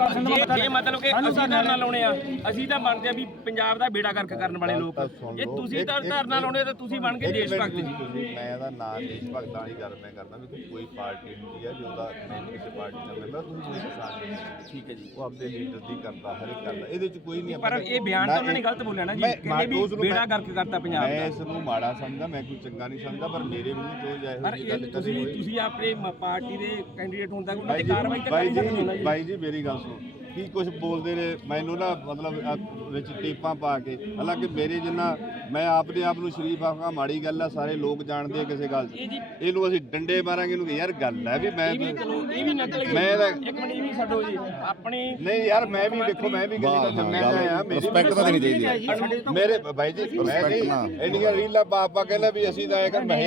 ਗੱਲ ਜੇ ਦਾ ਜੇ ਮਤਲਬ ਕਿ ਅਸੀਂ ਧਰਨਾ ਲਾਉਣੇ ਆ ਅਸੀਂ ਤਾਂ ਬਣਦੇ ਆ ਵੀ ਪੰਜਾਬ ਦਾ ਬੇੜਾ ਕਰਕੇ ਕਰਨ ਵਾਲੇ ਲੋਕ ਜੇ। ਤੁਸੀਂ ਤਾਂ ਧਰਨਾ ਲਾਉਣੇ ਤਾਂ ਤੁਸੀਂ ਬਣ ਗਏ ਦੇਸ਼ ਭਗਤ ਜੀ। ਤੁਸੀਂ ਮੈਂ ਇਹਦਾ ਨਾਂ ਦੇਸ਼ ਭਗਤਾਂ ਵਾਲੀ ਗੱਲ ਮੈਂ ਕਰਦਾ ਵੀ ਕੋਈ ਪਾਰਟੀ ਹੁੰਦੀ ਹੈ ਜਿਹਦਾ ਮੈਂ ਕਿਸੇ ਪਾਰਟੀ ਦਾ ਮੈਂਬਰ ਤੁਸੀਂ ਕੋਈ ਕਿਸਾਨ ਨਹੀਂ। ਠੀਕ ਹੈ ਜੀ। ਉਹ ਆਪਣੇ ਲੀਡਰ ਦੀ ਕਰਦਾ ਹਰ ਇੱਕ ਕਰਦਾ। ਇਹਦੇ ਚ ਕੋਈ ਨਹੀਂ ਪਰ ਇਹ ਬਿਆਨ ਤਾਂ ਉਹਨਾਂ ਨੇ ਗਲਤ ਬੋਲਿਆ ਨਾ ਜੀ ਮੈਂ- ਕਹਿੰਦੇ ਵੀ ਉਸ ਨੂੰ ਬੇੜਾ ਮੈਂ- ਗਰਕ ਕਰਤਾ ਪੰਜਾਬ ਮੈਂ ਦਾ। ਇਸ ਨੂੰ ਮਾੜਾ ਸਮਝਦਾ ਮੈਂ ਕੋਈ ਚੰਗਾ ਨਹੀਂ ਸਮਝਦਾ ਪਰ ਮੇਰੇ ਮੂੰਹ ਤੋਂ ਜਾਇ ਪਰ ਹੋਈ ਇਹ ਗੱਲ ਕਦੇ ਤੁਸੀਂ ਹੋਈ ਤੁਸੀਂ ਆਪਣੇ ਮ- ਪਾਰਟੀ ਦੇ ਕੈਂਡੀਡੇਟ ਹੋਣ ਤੱਕ ਉਹਨਾਂ ਬਾਈ ਤੇ ਜੀ ਕਾਰਵਾਈ ਤਾਂ ਬਾਈ ਕਰ ਸਕਦੇ ਹੋ ਨਾ ਜੀ ਜੀ। ਬਾਈ ਜੀ ਮੇਰੀ ਗੱਲ ਸੁਣੋ। ਕੀ ਕੁਝ ਬੋਲਦੇ ਨੇ? ਮੈਨੂੰ ਨਾ ਮਤਲਬ ਆਹ ਵਿੱਚ ਟੇਪਾਂ ਪਾ ਕੇ, ਹਾਲਾਂਕਿ ਮੇਰੇ ਜਿੰਨਾ ਮੈਂ ਆਪਣੇ ਆਪ ਨੂੰ ਸ਼ਰੀਫ ਆਖਾਂ ਮਾੜੀ ਗੱਲ ਆ ਸਾਰੇ ਲੋਕ ਜਾਣਦੇ ਆ ਕਿਸੇ ਗੱਲ 'ਚ। ਇਹਨੂੰ ਅਸੀਂ ਡੰਡੇ ਮਾਰਾਂਗੇ ਇਹਨੂੰ ਕਿ ਯਾਰ ਗੱਲ ਹੈ ਵੀ ਮੈਂ ਇਹ ਵੀ ਨਕਲ ਗਈ ਮੈਂ ਤਾਂ- ਇੱਕ ਮਿੰਟ ਇਹ ਵੀ ਛੱਡੋ ਜੀ। ਆਪਣੀ ਨਹੀਂ ਯਾਰ ਮੈਂ ਵੀ ਦੇਖੋ ਮੈਂ ਵੀ ਕਿਸੇ ਦਾ ਜੰਮਿਆ ਹੋਇਆ ਆ ਮੇਰੀ ਰਿਸਪੈਕਟ ਤਾਂ ਦੇਣੀ ਚਾਹੀਦੀ ਹੈ ਮੇਰੇ ਬਾਈ ਜੀ ਮੈਂ ਨਹੀਂ ਇੰਡੀਆ ਰੀਲਾ ਪਾਪਾ ਕਹਿੰਦਾ ਵੀ ਅਸੀਂ ਤਾਂ ਇਹ ਕਰ ਮੈਂ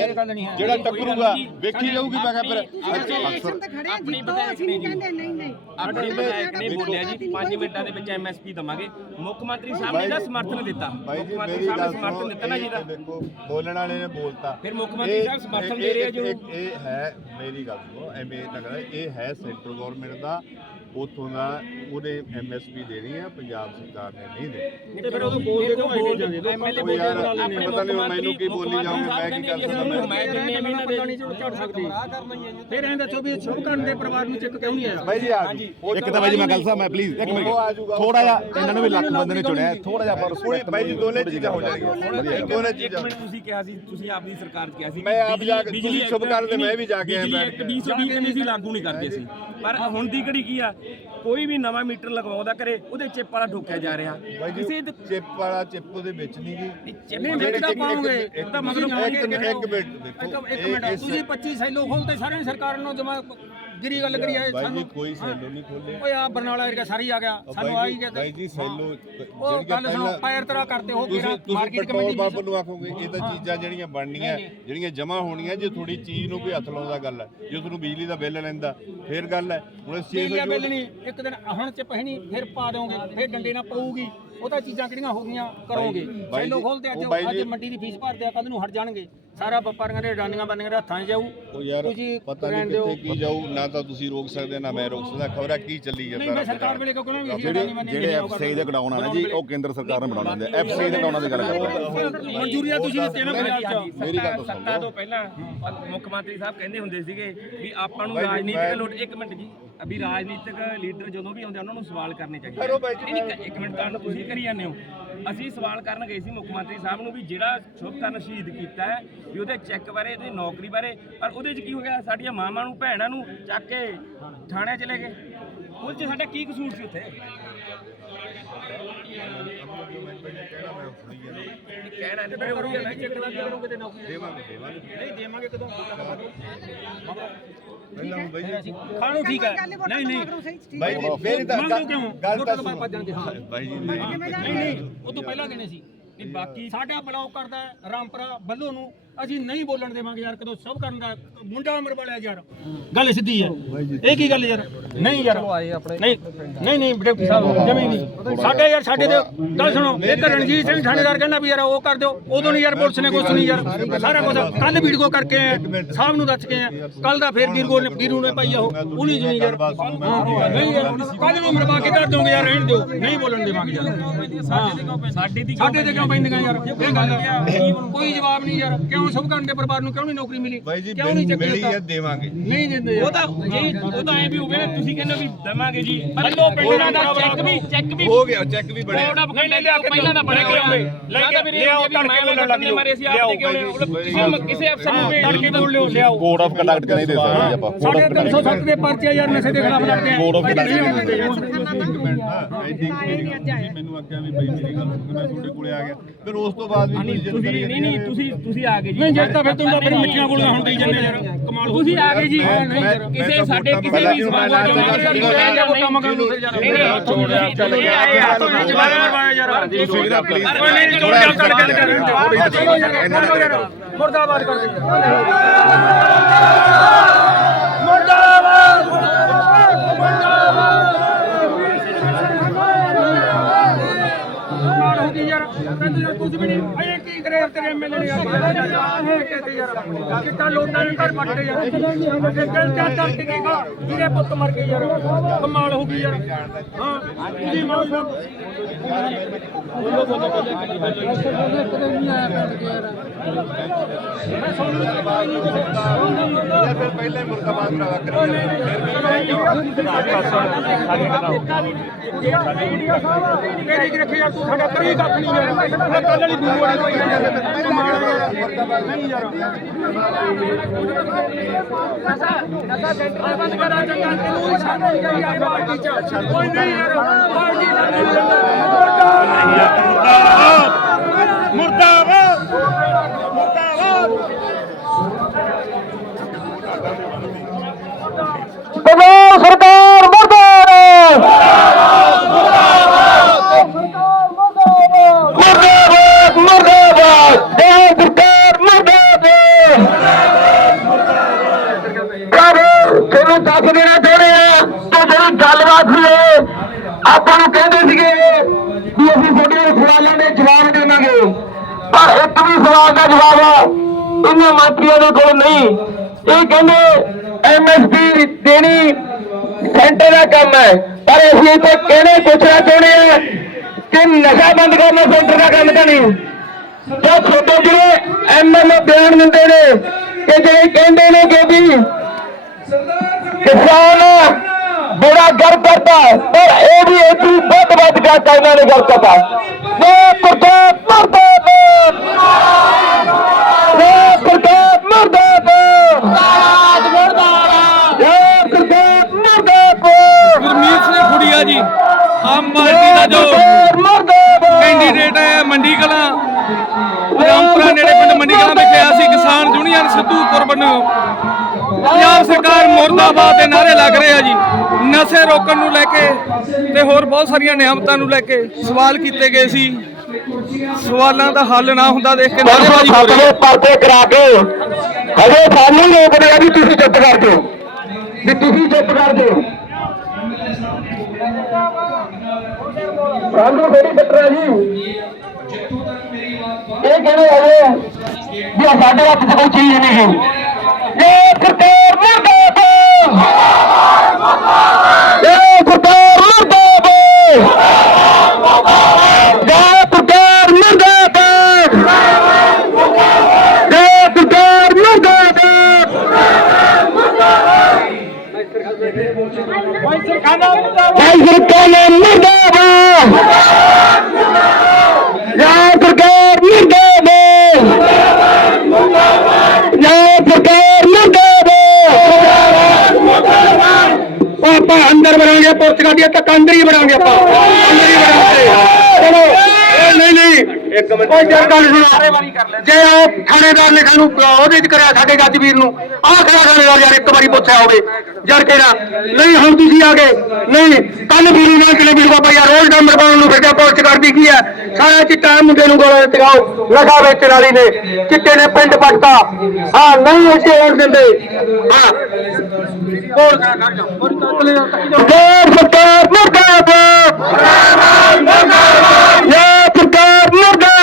ਜਿਹੜਾ ਟੱਕਰੂਗਾ ਵੇਖੀ ਜਾਊਗੀ ਮੈਂ ਕਿਹਾ ਫਿਰ ਅਕਸਰ ਤਾਂ ਖੜੇ ਆ ਜਿੱਤੋ ਅਸੀਂ ਨਹੀਂ ਕਹਿੰਦੇ ਨਹੀਂ ਨਹੀਂ। ਆਪਣੇ ਨੇ ਬੋਲਿਆ ਜੀ 5 ਮਿੰਟਾਂ ਦੇ ਵਿੱਚ ਐਮਐਸਪੀ ਦਵਾਂਗੇ। ਮੁੱਖ ਮੰਤਰੀ ਸਾਹਿਬ ਨੇ ਇਹਦਾ ਸਮਰਥਨ ਦਿੱਤਾ। ਮੁੱਖ ਜੀ ਮੰਤਰੀ ਮੇਰੀ ਸਾਹਿਬ ਨੇ ਸਮਰਥਨ ਦਿੱਤਾ ਨਾ ਦੇਖੋ ਬੋਲਣ ਵਾਲੇ ਨੇ ਬੋਲਤਾ। ਫਿਰ ਮੁੱਖ ਮੰਤਰੀ ਸਾਹਿਬ ਸਮਰਥਨ ਦੇ ਰਹੇ ਜੋ ਇਹ- ਹੈ ਮੇਰੀ ਗੱਲ ਸੁਣੋ ਐਵੇਂ ਕਰੋ ਇਹ ਹੈ ਸੈਂਟਰ ਗਵਰਨਮੈਂਟ ਦਾ ਉਥੋਂ ਦਾ ਉਹਨੇ ਐਮਐਸਪੀ ਦੇਣੀ ਹੈ ਪੰਜਾਬ ਸਰਕਾਰ ਨੇ ਨਹੀਂ ਦੇਣੀ। ਤੇ ਫਿਰ ਉਹ ਬੋਲ ਜਾਂਦੇ ਐਮਐਲਏ ਉਹ ਯਾਰ ਪਤਾ ਨਹੀਂ ਹੁਣ ਮੈਨੂੰ ਕੀ ਬੋਲੀ ਜਾਊਂਗਾ ਮੈਂ ਕੀ ਕਰ ਸਕਦਾ? ਮੈਂ ਜਿੰਨੇ ਮਹੀਨੇ ਦੇ ਝੜ ਸਕਦੀ। ਫਿਰ ਐਂ ਦੱਸੋ ਵੀ ਸ਼ੁਭ ਕਰਨ ਦੇ ਪਰਿਵਾਰ ਨੂੰ ਚੈੱਕ ਕਿਉਂ ਨਹੀਂ ਆਇਆ? ਬਾਈ ਜੀ ਆ। ਇੱਕ ਤਾਂ ਬਾਈ ਜੀ ਮੈਂ ਗੱਲ ਸਾਹਿਬ ਮੈਂ ਪਲੀਜ਼ ਇੱਕ ਮਿੰਟ। ਉਹ ਆ ਜਾਊਗਾ। ਥੋੜਾ ਜਿਹਾ ਇਹਨਾਂ ਨੂੰ ਵੀ ਲੱਖ ਬੰਦੇ ਨੇ ਚੁਣਿਆ। ਥੋੜਾ ਜਿਹਾ ਆਪਾਂ ਕੋਈ ਰਿਸਪੈਕਟ ਬਾਈ ਜੀ ਦੋਨੇ ਚੀਜ਼ਾਂ ਹੋ ਜਾਣਗੀਆਂ। ਦੋਨੇ ਇੱਕ ਚੀਜ਼ਾਂ। ਮਿੰਟ ਤੁਸੀਂ ਕਿਹਾ ਸੀ ਤੁਸੀਂ ਆਪਣੀ ਸਰਕਾਰ 'ਚ ਕਿਹਾ ਸੀ ਮੈਂ ਆਪ ਜਾ ਕੇ- ਤੁਸੀਂ ਸ਼ੁਭ ਕਰਦੇ, ਮੈਂ ਵੀ ਜਾ ਕੇ ਆਇਆ ਬੈਠ ਕੇ। 20 ਕਹਿੰਦੇ ਸੀ ਲਾਗੂ ਨਹੀਂ ਕਰਦੇ ਸੀ। ਪਰ ਹੁਣ ਦੀ ਘੜੀ ਕੀ ਆ? ਕੋਈ ਵੀ ਨਵਾਂ ਮੀਟਰ ਲਗਵਾਉਂਦਾ ਕਰੇ ਉਹਦੇ ਚਿੱਪ ਵਾਲਾ ਠੋਕਿਆ ਜਾ ਰਿਹਾ। ਕਿਸੇ ਚਿੱਪ ਵਾਲਾ ਚਿੱਪ ਉਹਦੇ ਵਿੱਚ ਨਹੀਂ ਗਈ ਚਿੱਪ ਨਹੀਂ ਵਿੱਚ ਤਾਂ ਪਾਉਂਗੇ। ਤਾਂ ਮਤਲਬ ਇੱਕ ਮਿੰਟ ਇੱਕ ਦੇਖੋ। ਇੱਕ ਇਹ- ਮਿੰਟ ਤੁਸੀਂ 25 ਸੈਲੋ ਖੋਲਤੇ ਸਾਰੇ ਸਰਕਾਰ ਨੂੰ ਜਮਾ ਗਿਰੀ ਗੱਲ ਕਰੀ ਆਏ ਬਾਈ ਜੀ ਸਾਨੂੰ ਕੋਈ ਸੈਲੋ ਨਹੀਂ ਖੋਲੇ ਓਏ ਆ ਬਰਨਾਲਾ ਏਰੀਆ ਸਾਰੀ ਆ ਗਿਆ ਸਾਨੂੰ ਆ ਹੀ ਗਿਆ ਬਾਈ ਜੀ ਸੈਲੋ ਉਹ ਗੱਲ ਸੁਣੋ ਪੈਰ ਤਰਾ ਕਰਤੇ ਹੋ ਤੁਸੀਂ ਮਾਰਕੀਟ ਪੈਟਰੋਲ ਕਮੇਟੀ ਪੰਪ ਨੂੰ ਆਖੋਗੇ ਇਹ ਤਾਂ ਚੀਜ਼ਾਂ ਜਿਹੜੀਆਂ ਬਣਨੀਆਂ ਜਿਹੜੀਆਂ ਜਮਾ ਹੋਣੀਆਂ ਜੇ ਥੋੜੀ ਚੀਜ਼ ਨੂੰ ਕੋਈ ਹੱਥ ਲਾਉਂਦਾ ਗੱਲ ਹੈ। ਜੇ ਤੁਹਾਨੂੰ ਬਿਜਲੀ ਦਾ ਬਿੱਲ ਲੈਂਦਾ ਫੇਰ ਗੱਲ ਹੈ। ਹੁਣ ਇਸ ਚੀਜ਼ ਬਿਜਲੀ ਨੂੰ ਬਿੱਲ ਨਹੀਂ ਇੱਕ ਦਿਨ ਹੁਣ ਚ ਪਹਿਣੀ ਫਿਰ ਪਾ ਦੋਗੇ ਫਿਰ ਡੰਡੇ ਨਾਲ ਪਊਗੀ। ਉਹ ਤਾਂ ਚੀਜ਼ਾਂ ਕਿਹੜੀਆਂ ਹੋ ਗਈਆਂ ਕਰੋਗੇ? ਬਾਈ ਸੈਲੋ ਜੀ, ਖੋਲਦੇ ਉਹ ਬਾਈ ਅੱਜ ਅੱਜ ਜੀ- ਮੰਡੀ ਦੀ ਫੀਸ ਭਰਦੇ ਆ ਕੱਲ ਨੂੰ ਹਟ ਜਾਣਗੇ। ਸਾਰਾ ਵਪਾਰੀਆਂ ਦੇ ਡਾਨੀਆਂ ਬੰਦੀਆਂ ਦੇ ਹੱਥਾਂ 'ਚ ਜਾਊ। ਉਹ ਯਾਰ ਤੁਸੀਂ ਪਤਾ ਨਹੀਂ ਦਿਓ। ਕਿੱਥੇ ਕੀ ਜਾਊ ਨਾ ਤਾਂ ਤੁਸੀਂ ਰੋਕ ਸਕਦੇ ਨਾ ਮੈਂ ਰੋਕ ਸਕਦਾ। ਖਬਰਾਂ ਕੀ ਚੱਲੀ ਨਹੀਂ ਜਾਂਦਾ ਮੈਂ ਸਰਕਾਰ ਵੇਲੇ ਕਿਉਂ ਕਹਿੰਦਾ ਵੀ ਜਿਹੜੇ ਜਿਹੜੇ ਐਫਸੀਆਈ ਦੇ ਕਢਾਉਣ ਆ ਜੀ ਉਹ ਕੇਂਦਰ ਸਰਕਾਰ ਨੇ ਬਣਾਉਣੇ ਹੁੰਦੇ ਐਫਸੀਆਈ ਦੇ ਕਢਾਉਣਾ ਦੀ ਗੱਲ ਕਰਦਾ ਮਨਜ਼ੂਰੀਆਂ ਤੁਸੀਂ ਦਿੱਤੀਆਂ ਨਾ ਪੰਜਾਬ 'ਚ। ਮੇਰੀ ਗੱਲ ਤਾਂ ਸੁਣ ਸੱਤਾ ਲਓ। ਤੋਂ ਪਹਿਲਾਂ ਮੁੱਖ ਮੰਤਰੀ ਸਾਹਿਬ ਕਹਿੰਦੇ ਹੁੰਦੇ ਸੀਗੇ ਵੀ ਆਪਾਂ ਨੂੰ ਜੀ, ਰਾਜਨੀਤਿਕ ਮੈਂ- ਲੋਟ ਇੱਕ ਮਿੰਟ ਜੀ। ਅਭੀ ਰਾਜਨੀਤਿਕ ਲੀਡਰ ਜਦੋਂ ਵੀ ਆਉਂਦੇ ਉਹਨਾਂ ਨੂੰ ਸਵਾਲ ਕਰਨੇ ਚਾਹੀਦੇ ਨਹੀਂ, ਨਹੀਂ, ਇੱਕ ਮਿੰਟ ਤੁਹਾਨੂੰ ਤੁਸੀਂ ਕਰੀ ਜਾਂਦੇ ਹੋ। ਅਸੀਂ ਸਵਾਲ ਕਰਨ ਗਏ ਸੀ ਮੁੱਖ ਮੰਤਰੀ ਸਾਹਿਬ ਨੂੰ ਵੀ ਜਿਹੜਾ ਸ਼ੁਭਕਰਨ ਸ਼ਹੀਦ ਕੀਤਾ ਹੈ ਵੀ ਉਹਦੇ ਚੈੱਕ ਬਾਰੇ ਇਹਦੀ ਨੌਕਰੀ ਬਾਰੇ ਪਰ ਉਹਦੇ 'ਚ ਕੀ ਹੋ ਗਿਆ? ਸਾਡੀਆਂ ਮਾਵਾਂ ਨੂੰ ਭੈਣਾਂ ਨੂੰ ਚੱਕ ਕੇ ਥਾਣੇ ਚਲੇ ਗਏ। ਉਹਦੇ 'ਚ ਸਾਡਾ ਕੀ ਕਸੂਰ ਸੀ ਉੱਥੇ? ਕਹਿਣਾ ਨਹੀਂ ਪਰ ਕਰੋਗੇ ਨਹੀਂ ਚੈੱਕ ਕਰੋਗੇ ਤੇ ਨੌਕਰੀ ਦੇਵਾਂਗੇ ਦੇਵਾਂਗੇ ਨਹੀਂ ਦੇਵਾਂਗੇ ਕਦੋਂ? ਪਹਿਲਾਂ ਹੁਣ ਬਾਈ ਜੀ ਖਾਣੋ ਠੀਕ ਹੈ। ਨਹੀਂ ਨਹੀਂ। ਬਾਈ ਜੀ ਮੇਰੀ ਤਾਂ ਮੰਗੋ ਕਿਉਂ? ਗੱਲ ਵੋਟਾਂ ਤਾਂ ਤੋਂ ਬਾਅਦ ਭੱਜਣਗੇ ਹਾਂ। ਬਾਈ ਜੀ ਨਹੀਂ ਨਹੀਂ ਉਹ ਤੋਂ ਪਹਿਲਾਂ ਦੇਣੇ ਸੀ ਨਹੀਂ ਬਾਕੀ ਸਾਡਾ ਬਲੌਕ ਕਰਦਾ ਰਾਮਪੁਰਾ ਬੱਲੋ ਨੂੰ। ਅਸੀਂ ਨਹੀਂ ਬੋਲਣ ਦੇਵਾਂਗੇ ਯਾਰ ਕਦੋਂ ਸਭ ਕਰਨ ਦਾ ਮੁੰਡਾ ਅਮਰ ਵਾਲਿਆ ਯਾਰ। ਗੱਲ ਸਿੱਧੀ ਹੈ। ਇਹ ਕੀ ਗੱਲ ਯਾਰ? ਨਹੀਂ ਯਾਰ। ਨਹੀਂ ਨਹੀਂ ਨਹੀਂ ਡਿਪਟੀ ਸਾਹਿਬ ਜਮੀ ਨਹੀਂ। ਸਾਡੇ ਯਾਰ ਸਾਡੇ ਤੇ ਗੱਲ ਸੁਣੋ ਇੱਕ ਰਣਜੀਤ ਸਿੰਘ ਥਾਣੇਦਾਰ ਕਹਿੰਦਾ ਵੀ ਯਾਰ ਉਹ ਕਰ ਦਿਓ ਉਦੋਂ ਨਹੀਂ ਯਾਰ ਪੁਲਿਸ ਨੇ ਕੁਛ ਨਹੀਂ ਯਾਰ। ਸਾਰਾ ਕੁਝ ਕੱਲ ਵੀਡੀਓ ਕਰਕੇ ਆਏ ਸਾਹਿਬ ਨੂੰ ਦੱਸ ਕੇ ਆਏ ਕੱਲ ਦਾ ਫੇਰ ਵੀਰਗੋ ਨੇ ਵੀਰੂ ਨੇ ਪਾਈ ਆ ਉਹ। ਉਹਨੀ ਜੀ ਯਾਰ। ਨਹੀਂ ਯਾਰ ਕੱਲ ਨੂੰ ਮਰਵਾ ਕੇ ਕਰ ਦੋਗੇ ਯਾਰ ਰਹਿਣ ਦਿਓ। ਨਹੀਂ ਬੋਲਣ ਦੇਵਾਂਗੇ ਯਾਰ। ਸਾਡੇ ਦੀ ਸਾਡੇ ਤੇ ਕਿਉਂ ਪੈਂਦੀਆਂ ਯਾਰ? ਇਹ ਗੱਲ ਆ। ਕੋਈ ਜਵਾਬ ਨਹੀਂ ਯਾਰ। ਕਿਉਂ ਸਭ ਕਰਨ ਦੇ ਪਰਿਵਾਰ ਨੂੰ ਕਿਉਂ ਨਹੀਂ ਨੌਕਰੀ ਮਿਲੀ? ਬਾਈ ਜੀ ਕਿਉਂ ਨਹੀਂ ਚੱਕਿਆ ਮਿਲੀ ਹੈ? ਦੇਵਾਂਗੇ। ਨਹੀਂ ਦਿੰਦੇ ਉਹ ਤਾਂ ਜੀ ਉਹ ਤਾਂ ਐ ਵੀ ਹੋਵੇ ਨਾ ਤੁਸੀਂ ਕਹਿੰਦੇ ਵੀ ਦਵਾਂਗੇ ਜੀ। ਬੱਲੋ ਪਿੰਡਾਂ ਦਾ ਚੈੱਕ ਵੀ ਚੈੱਕ ਵੀ ਹੋ ਗਿਆ ਚੈੱਕ ਵੀ ਬਣਿਆ। ਬੋਰਡ ਆਫ ਕੰਡਕਟ ਤੋਂ ਪਹਿਲਾਂ ਦਾ ਬਣਿਆ ਹੋਇਆ ਲੈ ਕੇ ਲਿਆਓ ਤੜਕੇ ਬੋਲਣ ਲੱਗ ਜਾਓ ਮਾਰੇ ਸੀ ਆਪ ਕਿਉਂ ਕਿਸੇ ਕਿਸੇ ਅਫਸਰ ਨੂੰ ਤੜਕੇ ਬੋਲ ਲਿਓ ਲਿਆਓ। ਕੋਡ ਆਫ ਕੰਡਕਟ ਨਹੀਂ ਦੇ ਸਕਦੇ ਆਪਾਂ। ਕੋਡ ਸਾਡੇ 307 ਦੇ ਪਰਚੇ ਯਾਰ ਨਸ਼ੇ ਦੇ ਖਿਲਾਫ ਲੜਦੇ ਆ। ਨਹੀਂ ਹੁੰਦੇ ਯਾਰ। ਇੱਕ ਮਿੰਟ ਹਾਂ ਐਡੀ ਤੁਸੀਂ ਮੈਨੂੰ ਆਖਿਆ ਵੀ ਬਾਈ ਮੇਰੀ ਗੱਲ ਸੁਣ ਮੈਂ ਤੁਹਾਡੇ ਕੋਲੇ ਆ ਗਿਆ। ਫਿਰ ਉਸ ਤੋਂ ਬਾਅਦ ਵੀ ਨਹੀਂ ਕੋਈ ਤੁਸੀਂ ਨਹੀਂ ਨਹੀਂ ਤੁਸੀਂ ਤੁਸੀਂ ਆ ਗਏ ਜੀ। ਨਹੀਂ ਜਦ ਤਾਂ ਫਿਰ ਤੁਹਾਨੂੰ ਫਿਰ ਮਿੱਠੀਆਂ ਗੋਲੀਆਂ ਹੁਣ ਦੇਈ ਜਾਂਦੇ ਯਾਰ ਕਮਾਲ ਹੋ ਤੁਸੀਂ ਆ ਗਏ ਜੀ। ਕਿਸੇ ਸਾਡੇ ਕਿਸੇ ਵੀ ਸਵਾਲ ਦਾ ਜਵਾਬ ਵੋਟਾਂ ਮੰਗਣ ਨੂੰ ਯਾਰ ਕਰਵਾਇਆ ਯਾਰ ਤੁਸੀਂ ਨਾ ਪਲੀਜ਼ ਨਹੀਂ ਕੇ ਗੱਲ ਕਰ ਰਹੇ ਹੋ ਚਲੋ ਯਾਰ ਚਲੋ ਯਾਰ ਮੁਰਦਾਬਾਦ ਕਰ ਦੇ ਮੁਰਦਾਬਾਦ ਹੋ ਗਈ ਯਾਰ। ਕਹਿੰਦੇ ਯਾਰ ਕੁਝ ਵੀ ਨਹੀਂ। ਕਰੇ ਤੇਰੇ ਐਮਐਲਏ ਨੇ ਯਾਰ ਨੇ ਘਰ। ਪੱਟੇ ਯਾਰ ਦਿਲ ਚੱਲ ਕੇ ਗੇਗਾ ਜਿਹਦੇ ਪੁੱਤ ਮਰ ਗਏ ਯਾਰ। ਕਮਾਲ ਹੋ ਗਈ ਯਾਰ। ਹਾਂ ਇਹਦੀ ਮਾਂ ਸਾਹਿਬ ਫਿਰ ਪਹਿਲੇ ਮੁਰਦਾਬਾਦ ਭਰਾਵਾ ਕਰੀ ਮੇਰੀ ਕਿ ਰੱਖੇ ਯਾਰ ਤੂੰ ਸਾਡਾ ਕਰੀ ਕੱਖ ਨਹੀਂ ਯਾਰ। ਮੈਂ ਕੱਲ ਵਾਲੀ ਦੂਰ ਵਾਲੀ ਕੋਈ ਨਸ਼ਾ ਸੈਂਟਰ ਬੰਦ ਕਰਾ ਚੰਗਾ ਤੈਨੂੰ ਛੱਡ ਯਾਰ ਪਾਰਟੀ ਚ ਕੋਈ ਨਹੀਂ ਯਾਰ ਪਾਰਟੀ ਮੁਰਦਾਬਾਦ। ਪੰਜਾਬ ਸਰਕਾਰ ਮੁਰਦਾਬਾਦ ਮੁਰਦਾਬਾਦ ਮੁਰਦਾਬਾਦ ਪੰਜਾਬ ਸਰਕਾਰ ਮੁਰਦਾਬਾਦ ਪਰ ਤੁਹਾਨੂੰ ਦੱਸ ਦੇਣਾ ਚਾਹੁੰਦੇ ਆ ਕਿ ਜਿਹੜੀ ਗੱਲਬਾਤ ਆਪਾਂ ਨੂੰ ਕਹਿੰਦੇ ਸੀਗੇ ਵੀ ਅਸੀਂ ਤੁਹਾਡੇ ਸਵਾਲਾਂ ਦੇ ਜਵਾਬ ਦੇਵਾਂਗੇ। ਪਰ ਇੱਕ ਵੀ ਸਵਾਲ ਦਾ ਜਵਾਬ ਇਹਨਾਂ ਮੰਤਰੀਆਂ ਦੇ ਕੋਲ ਨਹੀਂ। ਇਹ ਕਹਿੰਦੇ ਐਮਐਸਪੀ ਦੇਣੀ ਸੈਂਟਰ ਦਾ ਕੰਮ ਹੈ। ਪਰ ਅਸੀਂ ਇੱਥੇ ਕਹਿਣੇ ਪੁੱਛਣਾ ਚਾਹੁੰਦੇ ਆ ਕਿ ਨਸ਼ਾ ਬੰਦ ਕਰਨਾ ਸੈਂਟਰ ਦਾ ਕੰਮ ਤਾਂ ਨਹੀਂ। ਜੋ ਛੋਟੇ ਜਿਹੜੇ ਐਮਐਲਏ ਬਿਆਨ ਦਿੰਦੇ ਨੇ, ਕਿ ਜਿਹੜੇ ਕਹਿੰਦੇ ਨੇ ਕਿ ਵੀ ਕਿਸਾਨ ਬੜਾ ਗਰ ਕਰਦਾ ਹੈ, ਪਰ ਇਹ ਵੀ ਇਹ ਵੀ ਵੱਧ ਵੱਧ ਕਰਦਾ ਇਹਨਾਂ ਨੇ ਗਰ ਕਰਦਾ ਇਹ ਪ੍ਰਤਾਪ ਮਰਦਾਬਾਦ ਇਹ ਪ੍ਰਤਾਪ ਮਰਦਾਬਾਦ ਇਹ ਪ੍ਰਤਾਪ ਮਰਦਾਬਾਦ ਗੁਰਮੀਤ ਸਿੰਘ ਖੁੜੀਆ ਜੀ ਆਮ ਪਾਰਟੀ ਦਾ ਜੋ ਕੈਂਡੀਡੇਟ ਹੈ ਮੰਡੀ ਕਲਾਂ ਰਾਮਪੁਰਾ ਨੇੜੇ ਪਿੰਡ ਮੰਡੀ ਕਲਾਂ ਵਿਖੇ ਆਇਆ ਸੀ ਕਿਸਾਨ ਯੂਨੀਅਨ ਸਿੱਧੂਪੁਰ ਵੱਲੋਂ। ਪੰਜਾਬ ਸਰਕਾਰ ਮੁਰਦਾਬਾਦ ਦੇ ਨਾਰੇ ਲੱਗ ਰਹੇ ਆ ਜੀ। ਨਸ਼ੇ ਰੋਕਣ ਨੂੰ ਲੈ ਕੇ ਤੇ ਹੋਰ ਬਹੁਤ ਸਾਰੀਆਂ ਨਿਯਮਤਾਂ ਨੂੰ ਲੈ ਕੇ ਸਵਾਲ ਕੀਤੇ ਗਏ ਸੀ। ਸਵਾਲਾਂ ਦਾ ਹੱਲ ਨਾ ਹੁੰਦਾ ਦੇਖ ਕੇ ਨਾਅਰੇਬਾਜ਼ੀ ਹੋ ਰਹੀ ਹੈ ਦੇ ਪਰਦੇ ਕਰਾ ਕੇ ਹਜੇ ਸਾਨੂੰ ਰੋਕਦੇ ਆ ਵੀ ਤੁਸੀਂ ਚੁੱਪ ਕਰ ਦਿਓ ਵੀ ਤੁਸੀਂ ਚੁੱਪ ਕਰ ਦਿਓ ਸਾਨੂੰ ਬੜੀ ਬੱਟਰਾ ਜੀ। ਇਹ ਕਹਿੰਦੇ ਹਜੇ ਵੀ ਸਾਡੇ ਹੱਥ 'ਚ ਕੋਈ ਚੀਜ਼ ਨਹੀਂ ਹੈ ਇਹ ਸਰਕਾਰ ਮੁਰਦਾਬਾਦ ਇਹ ਸਰਕਾਰ ਮੁਰਦਾਬਾਦ ਇਹ ਸਰਕਾਰ ਮੁਰਦਾਬਾਦ ਇਹ ਸਰਕਾਰ ਮੁਰਦਾਬਾਦ ਭਾਈ ਸਰਕਾਰ ਮੁਰਦਾਬਾਦ ਯਾ ਸਰਕਾਰ ਮੁਰਦਾਬਾਦ ਯਾ ਸਰਕਾਰ ਮੁਰਦਾਬਾਦ ਉਹ ਆਪਾਂ ਅੰਦਰ ਬਣਾਂਗੇ ਪੁਰਤਗਾਲ ਦੀ ਤਾਂ ਅੰਦਰ ਹੀ ਬਣਾਂਗੇ ਆਪਾਂ। ਅੰਦਰ ਹੀ ਬਣਾਂਗੇ ਚਲੋ। ਨਹੀਂ ਨਹੀਂ। ਇੱਕ ਮਿੰਟ ਉਹ ਜਰ ਗੱਲ ਸੁਣੋ ਜੇ ਉਹ ਥਾਣੇਦਾਰ ਨੇ ਸਾਨੂੰ ਉਹਦੇ ਚ ਕਰਿਆ ਸਾਡੇ ਗੱਜਵੀਰ ਨੂੰ ਆਹ ਖੜਾ ਥਾਣੇਦਾਰ ਯਾਰ ਇੱਕ ਵਾਰੀ ਪੁੱਛਿਆ ਹੋਵੇ ਜਰ ਕਿਹੜਾ ਨਹੀਂ ਹੁਣ ਤੁਸੀਂ ਆ ਗਏ ਨਹੀਂ ਕੱਲ ਵੀਰੂ ਨਾਲ ਕਿਲੇ ਵੀਰੂ ਬਾਬਾ ਯਾਰ ਰੋਜ਼ ਨੰਬਰ ਪਾਉਣ ਨੂੰ ਫਿਰਦਾ ਪੁਲਿਸ ਕਰਦੀ ਕੀ ਹੈ ਸਾਰਾ ਚਿੱਟਾ ਮੁੰਡੇ ਨੂੰ ਗੋਲਾ ਟਿਕਾਓ ਨਸ਼ਾ ਵੇਚਣ ਵਾਲੀ ਨੇ ਚਿੱਟੇ ਨੇ ਪਿੰਡ ਪੱਟਾ ਹਾਂ ਨਹੀਂ ਇੱਥੇ ਆਉਣ ਦਿੰਦੇ ਹਾਂ ਬੋਲ ਕਰ ਕਰ ਜਾ ਸਰਕਾਰ ਸਰਕਾਰ ਮੁਰਦਾਬਾਦ ਯਾ ਸਰਕਾਰ ਮੁਰਦਾਬਾਦ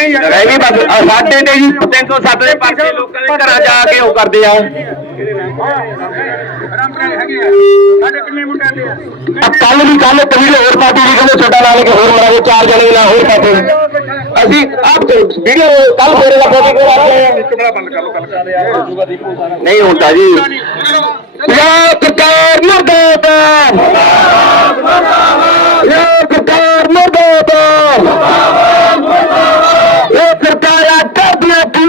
ਓਏ ਨਹੀਂ ਯਾਰ। ਰਹਿ ਗਈ ਬਸ ਆਹ ਸਾਡੇ ਤੇ ਜੀ 307 ਦੇ ਪਰਚੇ ਲੋਕਾਂ ਦੇ ਘਰਾਂ ਜਾ ਕੇ ਉਹ ਕਰਦੇ ਆ। ਰਾਮਪੁਰਾ ਹੈਗੇ ਆ। ਸਾਡੇ ਕਿੰਨੇ ਮੁੰਡੇ ਦੇ ਆ? ਕੱਲ ਵੀ ਕੱਲ ਕਬੀਰ ਹੋਰ ਪਾਰਟੀ ਦੀ ਕਹਿੰਦੇ ਛੋਟਾ ਲਾ ਕੇ ਹੋਰ ਮਰਾਂਗੇ ਚਾਰ ਜਣੇ ਨਾਲ ਹੋਰ ਪਾਸੇ ਅਸੀਂ ਆਪ ਵੀਡੀਓ ਕੱਲ ਫੇਰੇ ਦਾ ਫੋਟੋ ਕੋਲ ਆ। ਗਏ ਨਹੀਂ ਹੁੰਦਾ ਜੀ ਯਾ ਸਰਕਾਰ ਮੁਰਦਾਬਾਦ ਯਾ ਸਰਕਾਰ ਮੁਰਦਾਬਾਦ ਇਹ ਸਰਕਾਰਾਂ ਕਰਦੀਆਂ ਕੀ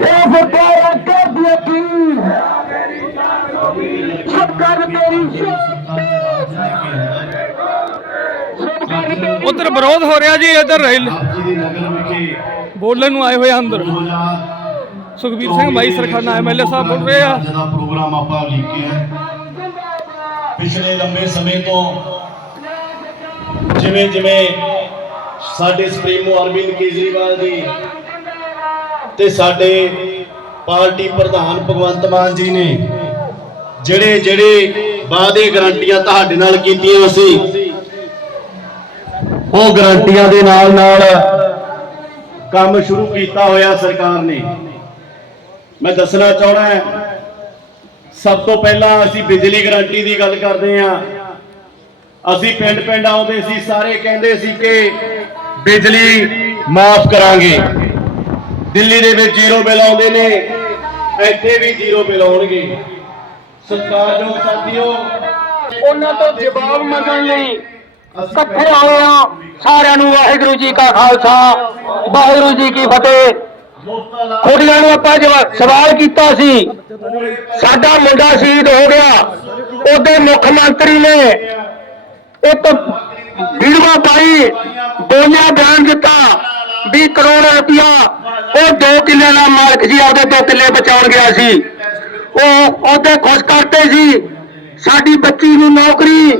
ਇਹ ਸਰਕਾਰਾਂ ਕਰਦੀਆਂ ਕੀ ਸਭ ਕਰ ਮੇਰੀ ਉਧਰ ਵਿਰੋਧ ਹੋ ਰਿਹਾ ਜੀ ਇੱਧਰ ਰੈਲ ਬੋਲਣ ਨੂੰ ਆਏ ਹੋਏ ਅੰਦਰ। ਸੁਖਬੀਰ ਸਿੰਘ ਬਾਈ ਸਰਖਾਨਾ ਐਮਐਲਏ ਸਾਹਿਬ ਬੋਲ ਰਹੇ ਆ। ਅੱਜ ਦਾ ਪ੍ਰੋਗਰਾਮ ਆਪਾਂ ਲਿਖਿਆ ਪਿਛਲੇ ਲੰਬੇ ਸਮੇਂ ਤੋਂ ਜਿਵੇਂ ਜਿਵੇਂ ਸਾਡੇ ਸੁਪਰੀਮੋ ਅਰਵਿੰਦ ਕੇਜਰੀਵਾਲ ਜੀ ਤੇ ਸਾਡੇ ਪਾਰਟੀ ਪ੍ਰਧਾਨ ਭਗਵੰਤ ਮਾਨ ਜੀ ਨੇ ਜਿਹੜੇ ਜਿਹੜੇ ਵਾਅਦੇ ਗਰੰਟੀਆਂ ਤੁਹਾਡੇ ਨਾਲ ਕੀਤੀਆਂ ਸੀ ਉਹ ਗਰੰਟੀਆਂ ਦੇ ਨਾਲ ਨਾਲ ਕੰਮ ਸ਼ੁਰੂ ਕੀਤਾ ਹੋਇਆ ਸਰਕਾਰ ਨੇ। ਮੈਂ ਦੱਸਣਾ ਚਾਹਣਾ ਸਭ ਤੋਂ ਪਹਿਲਾਂ ਅਸੀਂ ਬਿਜਲੀ ਗਰੰਟੀ ਦੀ ਗੱਲ ਕਰਦੇ ਹਾਂ। ਅਸੀਂ ਪਿੰਡ ਪਿੰਡ ਆਉਂਦੇ ਸੀ, ਸਾਰੇ ਕਹਿੰਦੇ ਸੀ ਕਿ ਬਿਜਲੀ ਮਾਫ ਕਰਾਂਗੇ। ਦਿੱਲੀ ਦੇ ਵਿੱਚ ਜ਼ੀਰੋ ਬਿੱਲ ਆਉਂਦੇ ਨੇ, ਇੱਥੇ ਵੀ ਜ਼ੀਰੋ ਬਿੱਲ ਆਉਣਗੇ। ਸਤਿਕਾਰਯੋਗ ਸਾਥੀਓ, ਉਹਨਾਂ ਤੋਂ ਜਵਾਬ ਮੰਗਣ ਲਈ ਇਕੱਠੇ ਹੋਏ ਹਾਂ। ਸਾਰਿਆਂ ਨੂੰ ਵਾਹਿਗੁਰੂ ਜੀ ਕਾ ਖਾਲਸਾ, ਵਾਹਿਗੁਰੂ ਜੀ ਕੀ ਫਤਿਹ। ਖੁੱਡੀਆਂ ਨੂੰ ਆਪਾਂ ਸਵਾਲ ਕੀਤਾ ਸੀ। ਸਾਡਾ ਮੁੰਡਾ ਸ਼ਹੀਦ ਹੋ ਗਿਆ। ਉਹਦੇ ਮੁੱਖ ਮੰਤਰੀ ਨੇ ਇੱਕ ਵੀਡੀਓ ਪਾਈ ਬੋਲਿਆ ਬਿਆਨ ਦਿੱਤਾ 20 ਕਰੋੜ ਰੁਪਇਆ ਉਹ ਦੋ ਕਿੱਲੇ ਦਾ ਮਾਲਕ ਜੀ ਆਪਦੇ ਦੋ ਕਿੱਲੇ ਬਚਾਉਣ ਗਿਆ ਸੀ। ਉਹ ਉਹਦੇ ਖੁਸ਼ ਕਰਤੇ ਸੀ। ਸਾਡੀ ਬੱਚੀ ਨੂੰ ਨੌਕਰੀ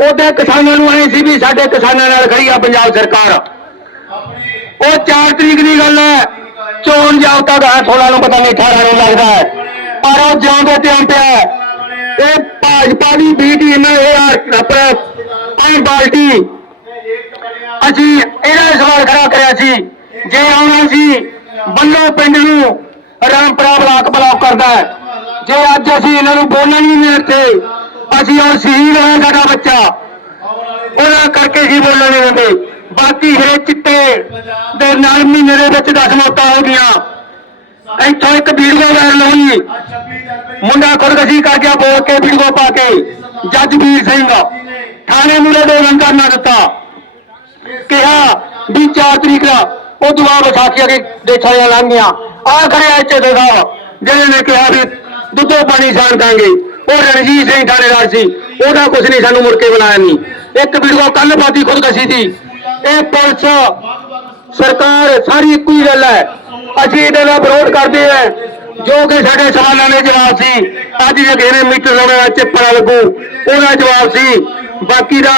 ਉਹਦੇ ਕਿਸਾਨਾਂ ਨੂੰ ਐ ਸੀ ਵੀ ਸਾਡੇ ਕਿਸਾਨਾਂ ਨਾਲ ਖੜੀ ਆ ਪੰਜਾਬ ਸਰਕਾਰ। ਉਹ 4 ਤਰੀਕ ਦੀ ਗੱਲ ਹੈ। ਚੋਣ ਜਾਬਤਾ ਦਾ 16 ਨੂੰ ਪਤਾ ਨਹੀਂ 18 ਨੂੰ ਲੱਗਦਾ ਹੈ। ਪਰ ਉਹ ਜਿਉਂਦੇ ਤੇ ਪਿਆ ਹੈ। ਇਹ ਭਾਜਪਾ ਦੀ ਬੀ ਟੀਮ ਹੈ, ਇਹ ਆਪਣਾ ਆਈ ਬਾਲਟੀ ਅਸੀਂ ਇਹਦਾ ਸਵਾਲ ਖੜਾ ਕਰਿਆ ਸੀ। ਜੇ ਆਉਣਾ ਸੀ ਬੱਲੋ ਪਿੰਡ ਨੂੰ, ਰਾਮਪੁਰਾ ਬਲਾਕ ਬਲਾਕ ਕਰਦਾ ਜੇ ਅੱਜ ਅਸੀਂ ਇਹਨਾਂ ਨੂੰ ਬੋਲਣ ਨਹੀਂ ਦਿੰਦੇ ਅਸੀਂ ਉਹ ਸ਼ਹੀਦ ਹੋਇਆ ਸਾਡਾ ਬੱਚਾ। ਉਹਨਾਂ ਕਰਕੇ ਹੀ ਬੋਲਣ ਨਹੀਂ ਦਿੰਦੇ। ਬਾਕੀ ਹਰੇ ਚਿੱਟੇ ਦੇ ਨਾਲ ਮਹੀਨੇ ਦੇ ਵਿੱਚ 10 ਮੌਤਾਂ ਹੋ ਗਈਆਂ। ਇੱਥੋਂ ਇੱਕ ਵੀਡੀਓ ਵਾਇਰਲ ਹੋਈ। ਮੁੰਡਾ ਖੁਦਕਸ਼ੀ ਕਰ ਗਿਆ, ਬੋਲ ਕੇ ਵੀਡੀਓ ਪਾ ਕੇ। ਜੱਜ ਵੀਰ ਸਿੰਘ ਥਾਣੇ ਮੂਰੇ ਦੇ ਲੰਗਰ ਨਾ ਦਿੱਤਾ। ਕਿਹਾ ਵੀ 4 ਤਰੀਕ ਦਾ ਉਹ ਦੁਆ ਵਿਸਾਖੀ ਅਗੇ ਦੇਖਾਂ ਲੰਘ ਗਿਆ ਆ ਖੜੇ ਐਚ ਦੇ ਸਾਹਿਬ ਨੇ ਕਿਹਾ ਵੀ ਦੁੱਧੋ ਪਾਣੀ ਸਾਨ ਦਾਂਗੇ ਉਹ ਰਣਜੀਤ ਸਿੰਘ ਥਾਣੇਦਾਰ ਸੀ, ਉਹਦਾ ਕੁਝ ਨਹੀਂ, ਸਾਨੂੰ ਮੁੜ ਕੇ ਬਣਾਇਆ ਨਹੀਂ। ਇੱਕ ਵੀਡੀਓ ਕੱਲ ਪਾਤੀ ਖੁਦਕਸ਼ੀ ਦੀ ਇਹ ਪੁਲਿਸ, ਸਰਕਾਰ, ਸਾਰੀ ਇੱਕੋ ਹੀ ਗੱਲ ਹੈ। ਅਸੀਂ ਇਹਦੇ ਨਾਲ ਵਿਰੋਧ ਕਰਦੇ ਹਾਂ, ਜੋ ਕਿ ਸਾਡੇ ਸਵਾਲਾਂ ਦੇ ਜਵਾਬ ਸੀ। ਅੱਜ ਜੇ ਕਿਸੇ ਨੇ ਮੀਟਰ ਲਾਉਣਾ ਚਿੱਪੜਾ ਲੱਗੂ, ਉਹਦਾ ਜਵਾਬ ਸੀ। ਬਾਕੀ ਦਾ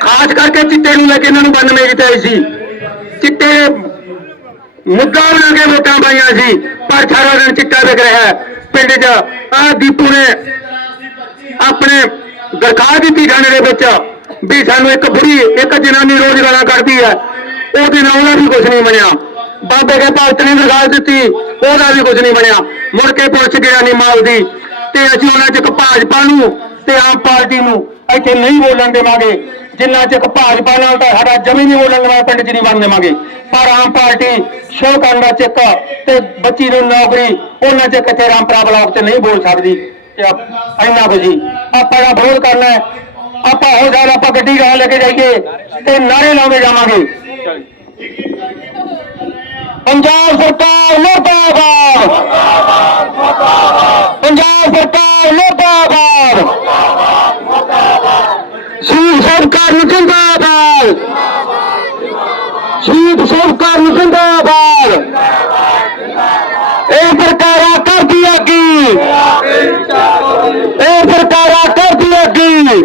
ਖਾਸ ਕਰਕੇ ਚਿੱਟੇ ਨੂੰ ਲੈ ਕੇ ਇਹਨਾਂ ਨੂੰ 92 ਜਿੱਤੇ ਸੀ। ਚਿੱਟੇ ਮੁੱਦਾ ਬਣਾ ਕੇ ਵੋਟਾਂ ਪਾਈਆਂ ਸੀ, ਪਰ ਸਾਰਾ ਦਿਨ ਚਿੱਟਾ ਵਿਕ ਰਿਹਾ ਪਿੰਡ 'ਚ। ਆਹ ਦੀਪੂ ਨੇ ਆਪਣੇ ਦਰਖਾਸਤ ਦਿੱਤੀ ਥਾਣੇ ਦੇ ਵਿੱਚ ਵੀ ਸਾਨੂੰ ਇੱਕ ਬੁੜੀ, ਇੱਕ ਜਨਾਨੀ ਰੋਜ਼ ਗਾਲਾਂ ਕੱਢਦੀ ਹੈ। ਉਹਦੇ ਨਾਲ ਉਹਦਾ ਵੀ ਕੁਝ ਨਹੀਂ ਬਣਿਆ। ਬਾਬੇ ਕੇ ਭਗਤ ਨੇ ਦਰਖਾਸਤ ਦਿੱਤੀ, ਉਹਦਾ ਵੀ ਕੁਝ ਨਹੀਂ ਬਣਿਆ। ਮੁੜ ਕੇ ਪੁਲਿਸ ਗਿਆ ਨਹੀਂ ਮਾਲਦੀ ਤੇ ਅਸੀਂ ਉਹਨਾਂ ਚ ਇੱਕ ਭਾਜਪਾ ਨੂੰ ਤੇ ਆਮ ਪਾਰਟੀ ਨੂੰ ਇੱਥੇ ਨਹੀਂ ਬੋਲਣ ਦੇਵਾਂਗੇ। ਜਿੰਨਾ ਚਿਰ ਭਾਜਪਾ ਨਾਲ ਤਾਂ ਸਾਡਾ ਜਮੀ ਨਹੀਂ ਬੋਲਣ ਦੇਵਾਂਗੇ ਪਿੰਡ 'ਚ ਨਹੀਂ ਬਣ ਦੇਵਾਂਗੇ। ਪਰ ਆਮ ਪਾਰਟੀ ਸ਼ੋਅ ਕਰਨ ਦਾ ਚੱਕ ਤੇ ਬੱਚੀ ਨੂੰ ਨੌਕਰੀ, ਉਹਨਾਂ ਚ ਕਿਤੇ ਰਾਮਪੁਰਾ ਬਲਾਕ ਚ ਨਹੀਂ ਬੋਲ ਸਕਦੀ। ਤੇ ਇੰਨਾ ਕੁ ਜੀ। ਆਪਾਂ ਦਾ ਵਿਰੋਧ ਕਰਨਾ ਹੈ। ਆਪਾਂ ਹੋ ਜਾਏ ਆਪਾਂ ਗੱਡੀ ਗਾਹ ਲੈ ਕੇ ਜਾਈਏ ਤੇ ਨਾਰੇ ਲਾਉਂਦੇ ਜਾਵਾਂਗੇ। ਪੰਜਾਬ ਸਰਕਾਰ ਮੁਰਦਾਬਾਦ। ਪੰਜਾਬ ਸਰਕਾਰ ਮੁਰਦਾਬਾਦ। ਸ਼ਹੀਦ ਸਰਕਾਰ ਨੂੰ ਜਿੰਦਾਬਾਦ। ਸ਼ਹੀਦ ਸਰਕਾਰ ਨੂੰ ਜਿੰਦਾਬਾਦ। ਇਹ ਸਰਕਾਰਾਂ ਕਰਦੀਆਂ ਕੀ? ਇਹ ਸਰਕਾਰਾਂ ਕਰਦੀਆਂ ਕੀ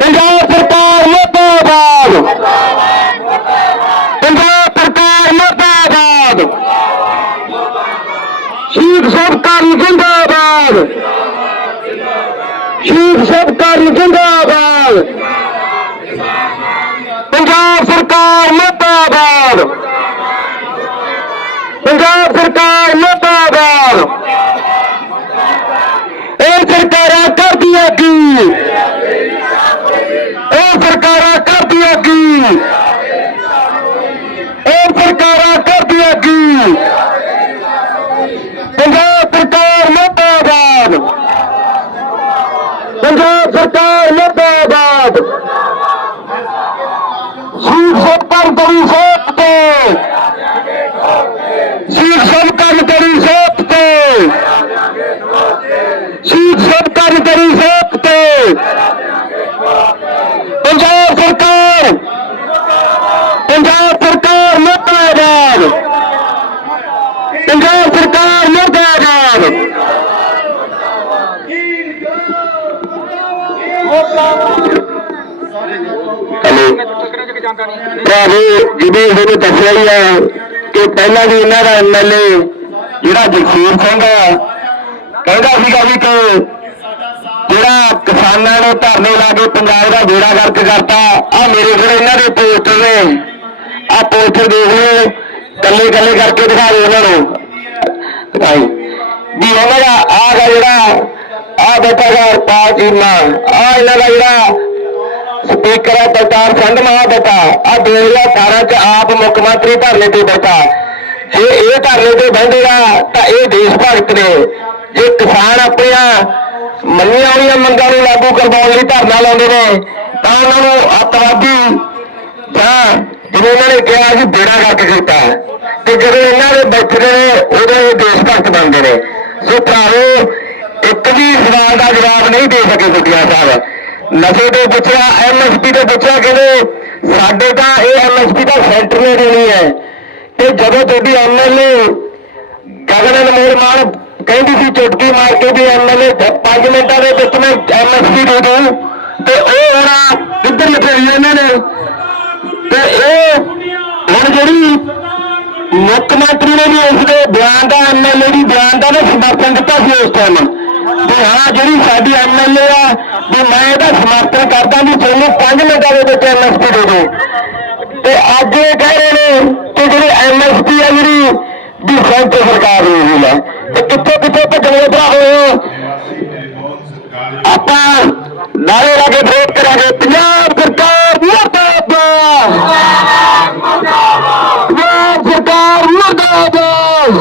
ਪੰਜਾਬ ਸਰਕਾਰ ਮੁਰਦਾਬਾਦ ਪੰਜਾਬ ਸਰਕਾਰ ਮੁਰਦਾਬਾਦ ਸ਼ਹੀਦ ਸਰਕਾਰ ਨੂੰ ਜਿੰਦਾਬਾਦ ਸ਼ਹੀਦ ਸਰਕਾਰ ਨੂੰ ਜਿੰਦਾਬਾਦ ਪੰਜਾਬ ਸਰਕਾਰ ਮੁਰਦਾਬਾਦ ਪੰਜਾਬ ਸਰਕਾਰ ਮੁਰਦਾਬਾਦ ਇਹ ਸਰਕਾਰਾਂ ਕਰਦੀਆਂ ਕੀ ਇਹ ਸਰਕਾਰਾਂ ਕਰਦੀਆਂ ਕੀ ਇਹ ਸਰਕਾਰਾਂ ਕਰਦੀਆਂ ਕੀ ਪੰਜਾਬ ਸਰਕਾਰ ਮੁਰਦਾਬਾਦ ਪੰਜਾਬ ਸਰਕਾਰ ਮੁਰਦਾਬਾਦ ਸ਼ੀਖ ਸਰਕਾਰ ਕਰੀ ਸੋਪ ਤੇ ਸ਼ੀਖ ਸਰਕਾਰ ਕਰੀ ਸੋਪ ਤੇ ਸ਼ੀਖ ਸਰਕਾਰ ਕਰੀ ਸੋਪ ਤੇ ਪੰਜਾਬ ਸਰਕਾਰ ਪੰਜਾਬ ਸਰਕਾਰ ਮੁਰਦਾਬਾਦ ਪੰਜਾਬ ਸਰਕਾਰ ਮੁਰਦਾਬਾਦ ਭਰਾਵੋ ਜਿਵੇਂ ਇਹਨੇ ਦੱਸਿਆ ਹੀ ਹੈ ਕਿ ਪਹਿਲਾਂ ਵੀ ਇਹਨਾਂ ਦਾ ਐਮਐਲਏ ਜਿਹੜਾ ਜਗਸੀਰ ਸਿੰਘ ਕਹਿੰਦਾ ਸੀਗਾ ਵੀ ਕਿ ਜਿਹੜਾ ਕਿਸਾਨਾਂ ਨੂੰ ਧਰਨੇ ਲਾ ਕੇ ਪੰਜਾਬ ਦਾ ਬੇੜਾ ਗਰਕ ਕਰਤਾ ਆ ਮੇਰੇ ਕੋਲ ਇਹਨਾਂ ਦੇ ਪੋਸਟਰ ਨੇ ਆ ਪੋਸਟਰ ਦੇਖ ਲਓ ਕੱਲੇ ਕੱਲੇ ਕਰਕੇ ਦਿਖਾ ਦਿਓ ਉਹਨਾਂ ਨੂੰ। ਦਿਖਾਈ ਵੀ ਉਹਨਾਂ ਦਾ ਆਹ ਗਾ ਜਿਹੜਾ ਆ ਬੈਠਾ ਗਾ ਪਾਲ ਚੀਮਾ ਆ ਇਹਨਾਂ ਦਾ ਜਿਹੜਾ ਸਪੀਕਰ ਹੈ ਬਲਤਾਰ ਸਿੰਘ ਮਹਾਬਤਾ ਆ 2018 ਚ ਆਪ ਮੁੱਖ ਮੰਤਰੀ ਧਰਨੇ ਤੇ ਬੈਠਾ। ਜੇ ਇਹ ਧਰਨੇ ਤੇ ਬੈਠੇਗਾ ਤਾਂ ਇਹ ਦੇਸ਼ ਭਗਤ ਨੇ। ਜੇ ਕਿਸਾਨ ਆਪਣੀਆਂ ਮੰਨੀਆਂ ਹੋਈਆਂ ਮੰਗਾਂ ਨੂੰ ਲਾਗੂ ਕਰਵਾਉਣ ਲਈ ਧਰਨਾ ਲਾਉਂਦੇ ਨੇ, ਤਾਂ ਉਹਨਾਂ ਨੂੰ ਅੱਤਵਾਦੀ ਜਾਂ ਜਦੋਂ ਉਹਨਾਂ ਨੇ ਕਿਹਾ ਸੀ ਬੇੜਾ ਕਰਕੇ ਕੀਤਾ, ਤੇ ਜਦੋਂ ਇਹਨਾਂ ਦੇ ਬੈਠਦੇ ਨੇ, ਉਦੋਂ ਇਹ ਦੇਸ਼ ਭਗਤ ਬਣਦੇ ਨੇ। ਸੋ ਭਰਾਵੋ, ਇੱਕ ਵੀ ਸਵਾਲ ਦਾ ਜਵਾਬ ਨਹੀਂ ਦੇ ਸਕੇ ਸੁਖਿਆ ਸਾਹਿਬ। ਨਸ਼ੇ ਤੋਂ ਪੁੱਛਿਆ ਐਮਐਸਪੀ ਤੋਂ ਪੁੱਛਿਆ ਕਹਿੰਦੇ ਸਾਡੇ ਤਾਂ ਇਹ ਐਮਐਸਪੀ ਤਾਂ ਸੈਂਟਰ ਨੇ ਦੇਣੀ ਹੈ। ਤੇ ਜਦੋਂ ਤੁਹਾਡੀ ਐਮਐਲਏ ਗਗਨ ਅਨਮੋਲ ਮਾਨ ਕਹਿੰਦੀ ਸੀ, ਚੁਟਕੀ ਮਾਰ ਕੇ ਵੀ ਐਮਐਲਏ 5 ਮਿੰਟਾਂ ਦੇ ਵਿੱਚ ਮੈਂ ਐਮਐਸਪੀ ਦੇ ਦੂੰ ਤੇ ਉਹ ਹੁਣ ਇੱਧਰ ਲੱਗੇ ਇਹਨਾਂ ਨੇ? ਤੇ ਇਹ ਹੁਣ ਜਿਹੜੀ ਮੁੱਖ ਮੰਤਰੀ ਨੇ ਵੀ ਉਸ ਦੇ ਬਿਆਨ ਦਾ ਐਮਐਲਏ ਦੀ ਬਿਆਨ ਦਾ ਨਾ ਸਮਰਥਨ ਦਿੱਤਾ ਸੀ ਉਸ ਟਾਈਮ ਤੇ ਹਾਂ ਜਿਹੜੀ ਸਾਡੀ ਐਮਐਲਏ ਆ ਵੀ ਮੈਂ ਇਹਦਾ ਸਮਰਥਨ ਕਰਦਾ ਵੀ ਤੁਹਾਨੂੰ 5 ਮਿੰਟਾਂ ਦੇ ਵਿੱਚ ਐਮਐਸਪੀ ਦੇ ਦਿਓ। ਤੇ ਅੱਜ ਇਹ ਕਹਿ ਰਹੇ ਨੇ ਕਿ ਜਿਹੜੀ ਐਮਐਸਪੀ ਆ ਜਿਹੜੀ ਵੀ ਸੈਂਟਰ ਸਰਕਾਰ ਹੋਈ ਹੈ। ਤੇ ਕਿੱਥੇ ਕਿੱਥੇ ਭੱਜਣੇ ਭਰਾ ਹੋਏ ਆਪਾਂ ਨਾਰੇ ਲਾ ਕੇ ਵੋਟ ਕਰਾਂਗੇ। ਪੰਜਾਬ ਸਰਕਾਰ ਮੁਰਦਾਬਾਦ। ਪੰਜਾਬ ਸਰਕਾਰ ਮੁਰਦਾਬਾਦ!